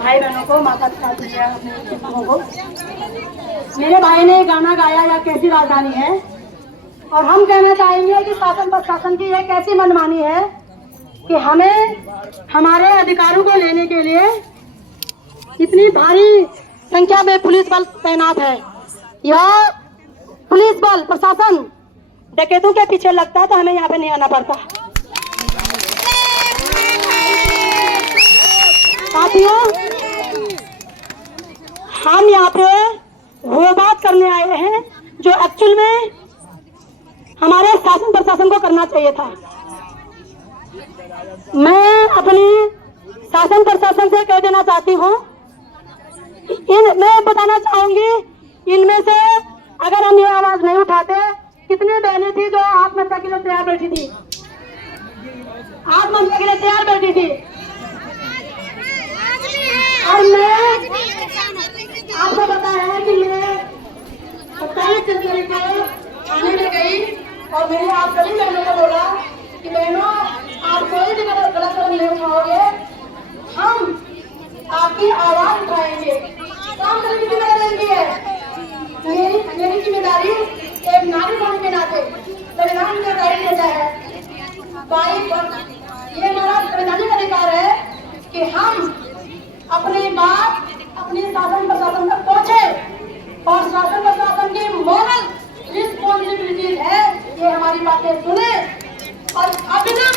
भाई बहनों को, माता पिता को, अपने लोगों को। मेरे भाई ने गाना गाया या कैसी राजधानी है, और हम कहना चाहेंगे कि शासन प्रशासन की एक ऐसी मनमानी है कि हमें हमारे अधिकारों को लेने के लिए इतनी भारी संख्या में पुलिस बल तैनात है। यह पुलिस बल प्रशासन डकैतों के पीछे लगता है तो हमें यहाँ पे नहीं आना पड़ता। साथियों, हम यहाँ पे वो बात करने आए हैं जो एक्चुअल में हमारे शासन प्रशासन को करना चाहिए था। मैं अपनी शासन प्रशासन से कह देना चाहती हूँ, मैं बताना चाहूंगी, इनमें से अगर हम ये आवाज नहीं उठाते, कितनी बहनें थी जो आत्महत्या के लिए तैयार बैठी थी, आत्महत्या के लिए तैयार बैठी थी। और मैं आपको पता है कि मैं 27 जनवरी को थाने में गई और मैंने आप सभी बहनों को बोला कि बहनों, आप कोई भी गलत कदम नहीं उठाओगे, हम आपकी आवाज उठाएंगे, काम करने की जिम्मेदारी है। मेरी जिम्मेदारी एक नारी होने के नाते संविधान में गाइड देता है, ये हमारा संवैधानिक अधिकार है कि हम अपनी बात अपने शासन प्रशासन तक पहुंचे, और शासन प्रशासन की मॉरल रिस्पॉन्सिबिलिटी है ये हमारी बातें सुने और अभिनव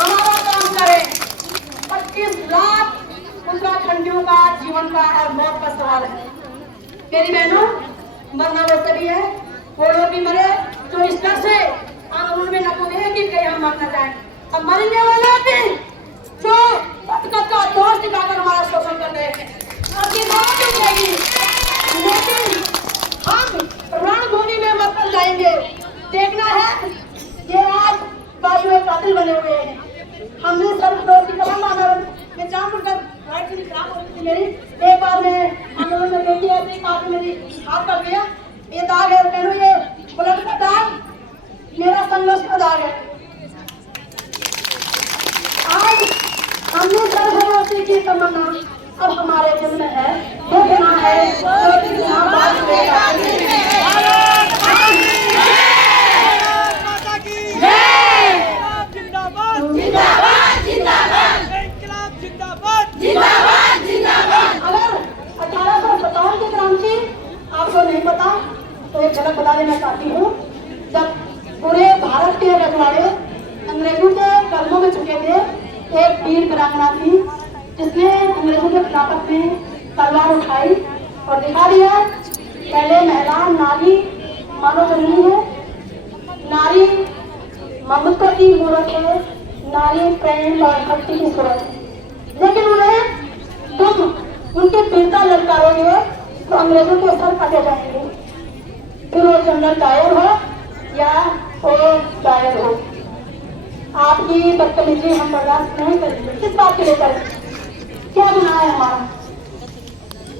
हमारा काम करें। 25 लाख उत्तराखंडियों का जीवन का और मौत का सवाल है। मेरी बहनों, मरना वैसे भी है, वो लोग भी मरे जो इस तरह से आंदोलन में न कूदे कि कहीं हम मर न जाए, और मरने वाले भी जो का दोष दिखाकर हमारा शोषण कर रहे हैं, आपकी बात उठेगी, लेकिन हम रणभूमि में मत कर जाएंगे। देखना है, ये आज बाजू में कातिल बने हुए हैं। हमने सर्वदोष की कलम आंदोलन में जानबूझकर राइट से खराब हो रही थी मेरी, एक बार मैं आंदोलन में देखी ऐसी बात मेरी हाथ कर दिया, ये दाग है बहनों, ये ब्लड का दाग मेरा संघर्ष का दाग है। आज हमने सर्वोच्च की तमन्ना अब हमारे दिल में है, देखना है अगर 1857 की क्रांति आपको नहीं पता तो एक झलक बता देना चाहती हूँ। जब पूरे भारत के रजवाड़े अंग्रेजों के कदमों में चुके थे, एक वीर वीरांगना थी जिसने अंग्रेजों के खिलाफत में तलवार उठाई और दिखा दिया, पहले महिला नारी मानव जननी है, नारी ममता की मूर्त है, नारी प्रेम और भक्ति की सूरत है। लेकिन उन्हें तुम उनके पीड़िता ललकारोगे तो अंग्रेजों के सर काटे जाएंगे, फिर वो जनरल डायर हो या वो डायर हो। आपकी बदतमीजी हम बर्दाश्त नहीं करेंगे। किस बात के लिए करें? क्या गुनाह है हमारा?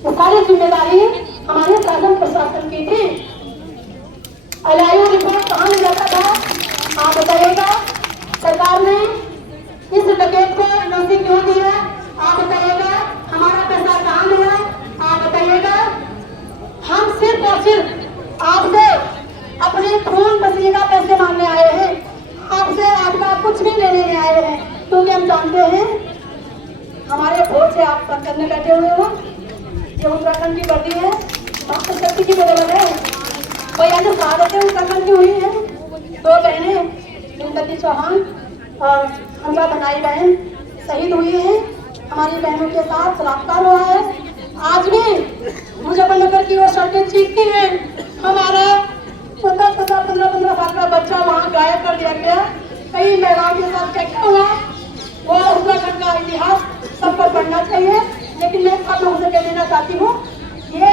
वो सारी जिम्मेदारी हमारे शासन प्रशासन की थी। एलआईयू रिपोर्ट कहाँ ले जाता था आप बताइएगा? सरकार ने इस डकैत को एनओसी क्यों दी है आप बताइएगा? हमारा पैसा कहाँ गया आप बताइएगा? हम सिर्फ और सिर्फ आपसे अपने खून पसीने का पैसे मांगने आए हैं, आपसे आपका कुछ भी लेने नहीं आए हैं, क्योंकि हम जानते हैं हमारे वोट से आप बंद करने बैठे हुए हो। ये उत्तराखंड की वर्दी है, मास्टर शक्ति की बदौलत है। कोई ऐसे शहादतें उत्तराखंड की हुई है, 2 बहनें इंद्रती चौहान और हमारा बनाई बहन शहीद हुई है, हमारी बहनों के साथ बलात्कार हुआ है। आज भी मुजफ्फरनगर की वो सड़कें चीखती हैं, हमारा 15 साल का बच्चा वहाँ गायब कर दिया गया। कई महिलाओं के साथ क्या क्या हुआ, वो उत्तराखंड का इतिहास सब पर पढ़ना चाहिए। लेकिन मैं आप लोगों से कह देना चाहती हूँ, ये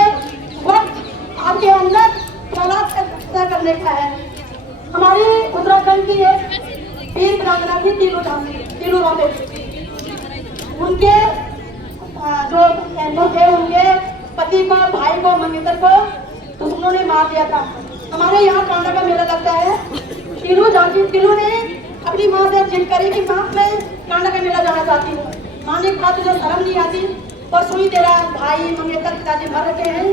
वक्त आपके अंदर तय करने का है। हमारी उत्तराखंड की एक वीर वीरांगना थी तीनू राम, उनके जो बहनों थे, उनके पति को, भाई को, मंगेतर को दुश्मनों ने मार दिया था। हमारे यहाँ कांडा का मेला लगता है, तीनों ने अपनी माँ से जिद करी कि माँ मैं कांडा का मेला जाना चाहती हूँ। माँ ने कहा तुझे शर्म नहीं आती, और सुई तेरा भाई मंगेतर पिताजी मर रखे हैं।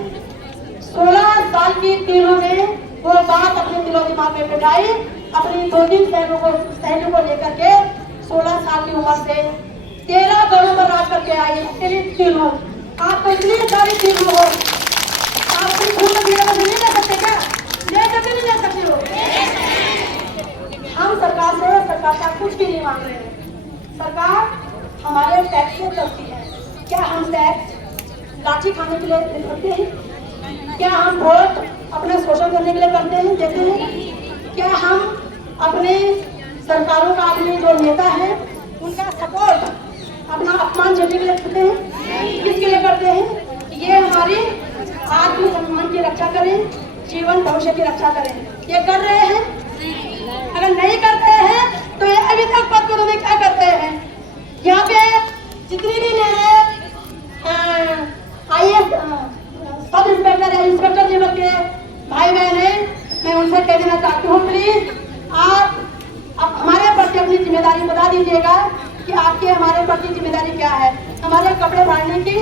16 साल की तीनों ने वो बात अपने दिलो दिमाग में बिठाई, अपनी 2-3 सहेलियों को लेकर के 16 साल की उम्र से 13 गढ़ों पर राज करके आई अकेली तीनों। आप इतनी सारी तीनों हो, आप अपनी खून में नहीं ले सकते क्या? ले सकते नहीं ले सकते हो? हम सरकार से कुछ भी नहीं मांग रहे हैं। सरकार हमारे टैक्स से करती है। क्या हम टैक्स लाठी खाने के लिए करते हैं? क्या हम वोट अपने शोषण करने के लिए करते हैं, देते हैं? क्या हम अपने सरकारों का, अपने जो नेता है उनका सपोर्ट अपना अपमान झेलने के लिए करते हैं? किसके लिए करते हैं? ये हमारी आत्मसम्मान की रक्षा करें, जीवन भविष्य की रक्षा करें। ये कर रहे हैं? अगर नहीं करते हैं तो ये अभी तक पद पदों में क्या करते हैं? यहाँ पे जितनी भी मेरे IAS सब इंस्पेक्टर है, इंस्पेक्टर लेवल के भाई बहन है, मैं उनसे कह देना चाहती हूँ, प्लीज आप हमारे प्रति अपनी जिम्मेदारी बता दीजिएगा कि आपके हमारे प्रति जिम्मेदारी क्या है, हमारे कपड़े फाड़ने की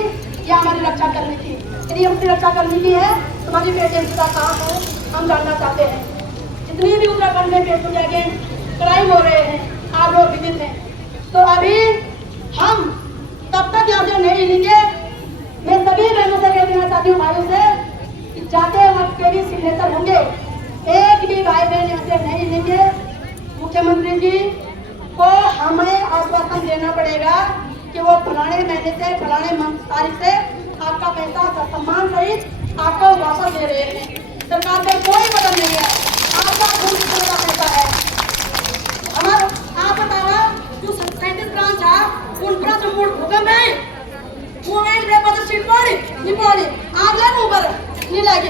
या हमारी रक्षा करने की। यदि हमसे रक्षा करने की है तो हमारी पेटेंट का काम है, हम जानना चाहते हैं। जितनी भी उत्तराखंड में पेट्रोल अगेंस्ट क्राइम हो रहे हैं, आप लोग विदित हैं, तो अभी हम तब तक यहाँ से नहीं हिलेंगे। मैं सभी बहनों से कह देना चाहती हूँ, भाइयों से, कि जाते वक्त के भी सिग्नेचर होंगे, एक भी भाई बहन यहाँ से नहीं हिलेंगे। मुख्यमंत्री जी को हमें आश्वासन देना पड़ेगा कि वो फलाने महीने से फलाने तारीख से आपका पैसा सम्मान सहित आपको वापस दे रहे हैं। सरकार पर कोई बदल नहीं है, आपका का पैसा है। हमारा आप बतावा जो 37 ब्रांच है उन पर संपूर्ण भूकंप है, वो वेट रे पद सीट पड़ी निपड़ी आग लागू ऊपर नहीं लगी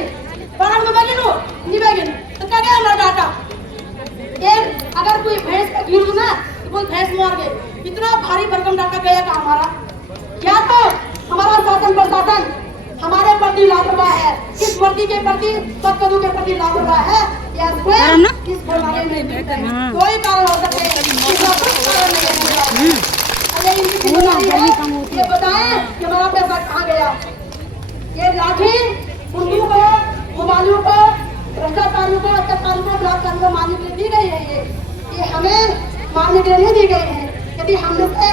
बाहर में बगी नो नहीं बगी तो क्या गया हमारा डाटा। एक अगर कोई भैंस का घी ना तो बोल भैंस मर गई, इतना भारी भरकम डाटा गया का हमारा। या तो हमारा शासन प्रशासन हमारे प्रति लापरवाह है, इस वर्दी के प्रति पदों के प्रति लापरवाह है, या इस घोटाले में कोई कारण हो सकते हैं, ये बताएं कि हमारा पैसा कहाँ गया। ये लाठी उर्दू को, मोबाइलों को, भ्रष्टाचारियों को, अत्याचारियों को, बलात्कारियों को मारने के लिए दी गई है। ये हमें मारने के लिए नहीं दी गई है। यदि हमने से,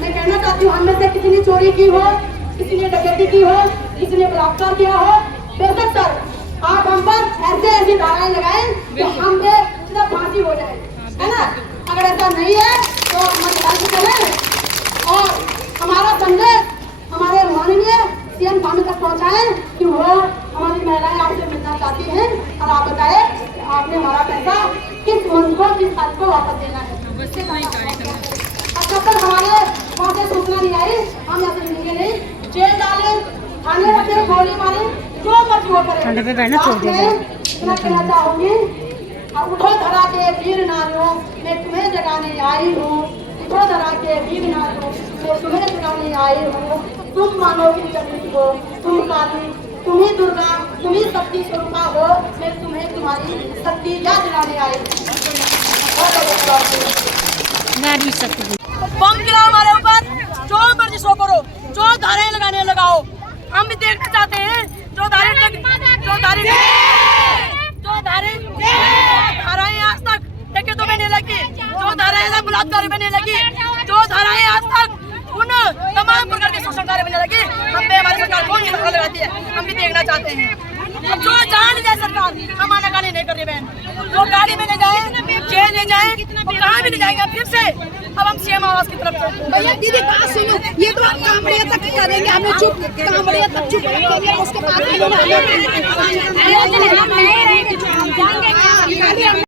मैं कहना चाहती हूँ, हमने से किसी ने चोरी की हो, किसी ने डकैती की हो, किसी ने बलात्कार किया हो, बेशक सर आप हम पर ऐसी धाराएं लगाएं कि हम पे सीधा फांसी हो जाए, है ना। अगर ऐसा नहीं है तो हमारी राज्य चले और हमारा संदेश हमारे माननीय CM सामने तक पहुँचाएं कि वो हमारी महिलाएं आपसे मिलना चाहती हैं और आप बताएं कि आपने हमारा पैसा किस मंथ को, किस तारीख को वापस देना है। जब तक हमारे वहाँ से सूचना नहीं आई हम यहाँ से मिलेंगे नहीं। जेल डाले, थाने रखे, गोली मारे, जो मर्जी वो करे। इतना कहना चाहूंगी, उठो धरा के वीर नारियों मैं तुम्हें जगाने आई हूँ, उठो धरा के वीर नारियों मैं तुम्हें जगाने आई हूँ। तुम मानो की चक्र हो, तुम काली, तुम ही दुर्गा, तुम ही शक्ति स्वरूपा हो, मैं तुम्हें तुम्हारी शक्ति याद दिलाने आई हूँ। बम गिराओ हमारे ऊपर, जो मर्जी सो करो, जो धाराएं लगाने लगाओ। हम भी देखना चाहते हैं जो धाराएं आज तक डकैतों में नहीं लगी, जो धाराएं बलात्कार में नहीं लगी, जो धाराएं आज तक उन तमाम प्रकार के शोषण कार्य में नहीं लगी, हम पे हमारी सरकार कौन सी धारा लगाती है, हम भी देखना चाहते हैं। अब जो जान ले जाए सरकार, हम आनाकानी नहीं कर रही बहन, जो गाड़ी में ले जाए, जेल ले जाए, वो कहाँ भी ले जाएंगे फिर से। अब हम CM आवास की तरफ से भैया दीदी बात सुनो, ये तो आप कांवड़िया तक करेंगे, हमें चुप कांवड़िया तक चुप रखेंगे, उसके बाद